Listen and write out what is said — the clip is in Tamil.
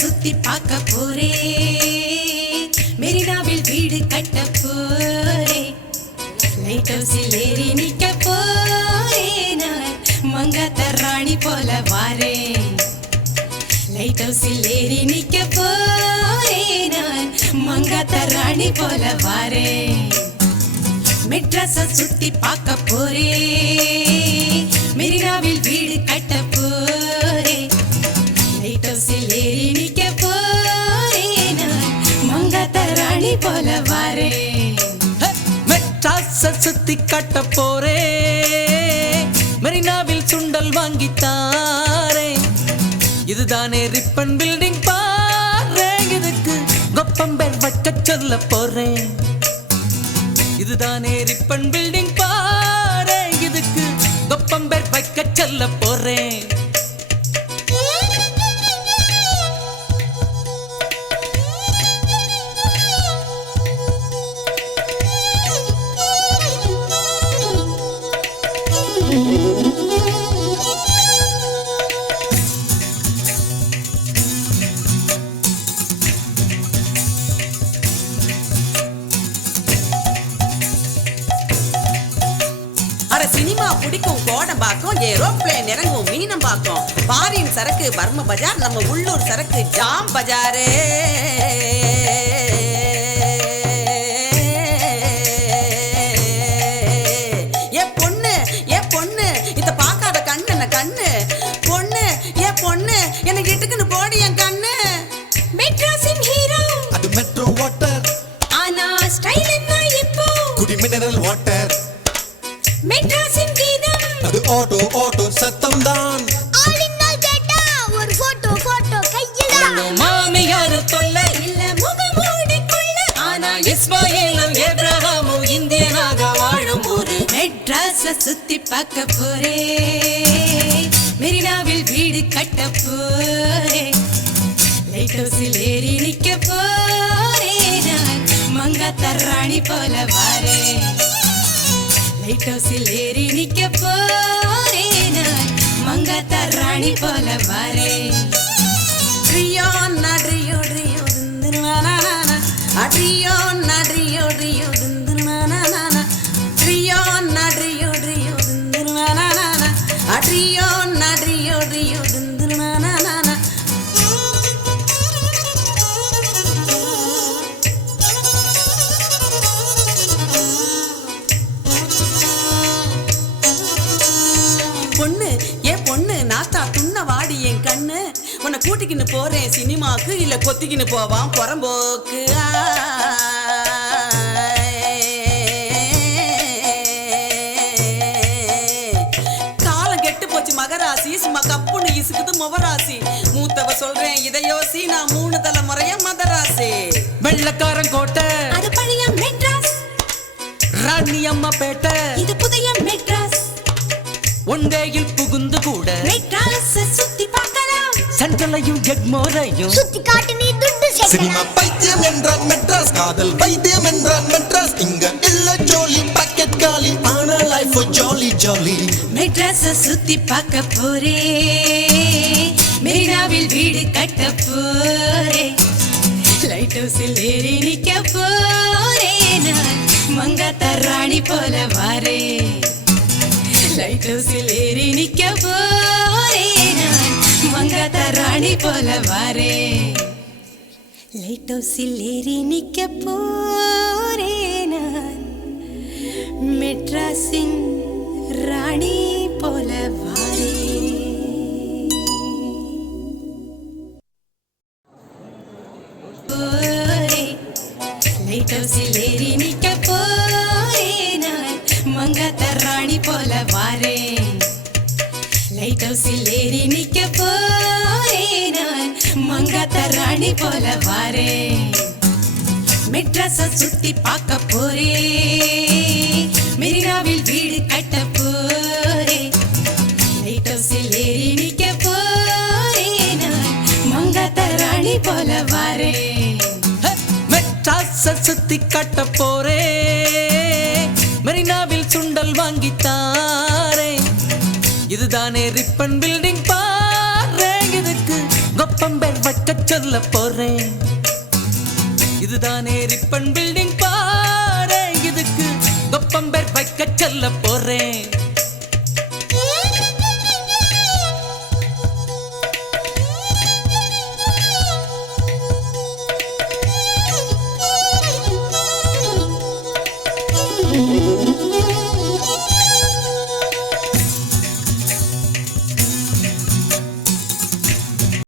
சுத்தி பார்க்க போரே மெரினாவில் வீடு கட்ட போரே லைட் ஹவுஸில் ஏறி நிக்க போரே நான் மங்காத்த ராணி போல வாரே லைட் ஹவுஸில் ஏறி நிக்க போரே நான் மங்காத்த ராணி போல வாரே மெட்ராஸ சுத்தி பார்க்க போரே மெரினாவில் வீடு கட்ட போரே லைட் ஹவுஸில் ஏறி நிக்க போரே நான் மங்காத்த ராணி போல வாரே மெட்ராஸ சுத்தி கட்ட போரே மெரினாவில் சுண்டல் வாங்கித்தாரே இதுதானே ரிப்பன் பில்டிங் பாரு இதுக்கு கொப்பம்பேர் வைக்க சொல்ல போறேன் இதுதானே ரிப்பன் பில்டிங் பாரு இதுக்கு கொப்பம்பேர் வைக்க சொல்ல போறேன் சினிமா பிடிக்கும் கோடம்பாக்கம் ஏரோப்ளேன் இறங்கும் மீனம்பாக்கம் பாரின் சரக்கு பர்ம பஜார் நம்ம உள்ளூர் சரக்கு ஜாம் பஜாரே ஏ பொண்ணு இத பார்க்காத கண்ணு கண்ணு பொண்ணு ஏ பொண்ணு எனக்கு இட்டுக்குன்னு போடி என் கண்ணு மெட்ராஸின் ஹீரோ அது மெட்ரோ வாட்டர் ஆனா ஸ்டைல் என்ன இப்போ குடி மினரல் வாட்டர் மெட்ராஸின் கீதம் அது ஆட்டோ சத்தம் தான் ஆளினால் கேட்டா ஒரு போட்டோ கையில மாமியாரு தொல்லை இல்ல முகமூடி கொள்ள ஆனா இஸ்மாயிலும் ஏப்ரஹாமும் இந்தியனாக வாழும் ஊரு மெட்ராஸ சுத்தி பார்க்க போரே மெரினாவில் வீடு கட்ட போரே லைட் ஹவுஸில் ஏறி நிக்க போரே நான் மங்காத்த ராணி போல வாரே லைட் ஹவுஸில் ஏறி நிக்க போரே நான் மங்காத்த ராணி போல வாரே ட்ரியோ நட்ரியோ ட்ரியோ திந்துனானா அட்ரியோ நட்ரியோ ட்ரியோ திந்துனானா ட்ரியோ நட்ரியோ ட்ரியோ திந்துனானா அட்ரியோ நட்ரியோ ட்ரியோ திந்துனானா பொண்ணு நாத்தா துண்ண வாடி என் கண்ணு உன்னை கூட்டிக்கின்னு போறேன் சினிமாக்கு இல்ல கொத்திக்கின்னு போவான் புறம்போக்கு காலம் கெட்டு போச்சு மகராசி சும்மா கப்புன்னு இசுக்குது முவராசி மூத்தவ சொல்றேன் இதையோசி நான் 3 தலைமுறைய மதராசி வெள்ளக்காரன் கோட்டை அது பழைய மெட்ராஸ் ராணி அம்மா பேட்டை இது புதிய மெட்ராஸ் ஒன்டேயில் புகுந்து கூட மெட்ராஸ சுத்தி பார்க்கலாம் சென்ட்ரலையும் எக்மோரையும் சுத்தி காட்டு நீ துண்டு சினிமா பைத்தியம் என்றால் மெட்ராஸ் காதல் வைத்தியம் என்றால் மெட்ராஸ் இங்க இல்ல ஜோலி பாக்கெட் காலி ஆனா லைஃப் ஜாலி மெட்ராஸ சுத்தி பார்க்க போரே மெரினாவில் வீடு கட்ட போரே லைட் ஹவுஸில் ஏறி நிக்க போரே நான் மங்காத்த ராணி போல வாரே லைட் ஹவுஸில் ஏறி நிக்க போரே நான் மங்காத்த ராணி போல வாரே லைட் ஹவுஸில் ஏறி நிக்க போரே நான் மெட்ராஸின் ராணி போல வாரே லைட் ஹவுஸில் ஏறி நிக்க போரே நான் மங்காத்த ராணி போல வாரே லைட் ஹவுஸில் ஏறி நிக்க போரே நான் மங்காத்த ராணி போல வாரே மெட்ராஸ சுத்தி பார்க்க போரே மெரினாவில் வீடு கட்ட போரே போல வாரேன். மெட்ராஸ சுத்தி காட்ட போறேன், மெரினாவில் சுண்டல் வாங்கித்தாரே. இதுதானே ரிப்பன் பில்டிங் பாரு, இதுக்கு கொப்பம்பேர் வைக்க சொல்ல போறேன். இதுதானே ரிப்பன் பில்டிங் பாரு, இதுக்கு கொப்பம்பேர் வைக்க சொல்ல போறேன்.